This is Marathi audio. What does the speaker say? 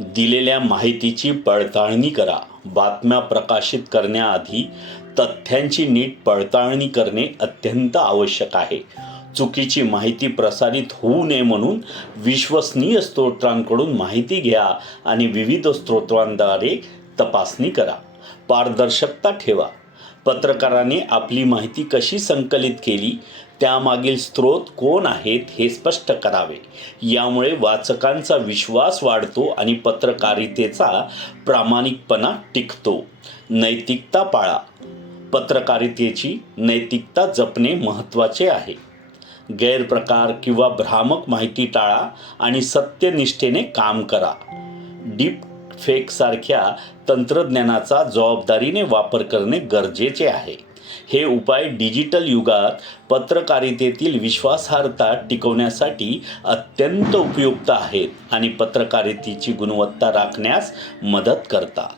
दिलेल्या माहितीची पडताळणी करा. बातम्या प्रकाशित करण्याआधी तथ्यांची नीट पडताळणी करणे अत्यंत आवश्यक आहे. चुकीची माहिती प्रसारित होऊ नये म्हणून विश्वसनीय स्रोतांकडून माहिती घ्या आणि विविध स्रोतांद्वारे तपासणी करा. पारदर्शकता ठेवा. पत्रकाराने आपली माहिती कशी संकलित केली, त्यामागील स्रोत कोण आहेत हे स्पष्ट करावे. यामुळे वाचकांचा विश्वास वाढतो आणि पत्रकारितेचा प्रामाणिकपणा टिकतो. नैतिकता पाळा. पत्रकारितेची नैतिकता जपणे महत्त्वाचे आहे. गैरप्रकार किंवा भ्रामक माहिती टाळा आणि सत्यनिष्ठेने काम करा. डीप फेकसारख्या तंत्रज्ञानाचा जबाबदारीने वापर करणे गरजेचे आहे. हे उपाय डिजिटल युगात पत्रकारितेतील विश्वासार्हता टिकवण्यासाठी अत्यंत उपयुक्त आहेत आणि पत्रकारितेची गुणवत्ता राखण्यास मदत करतात.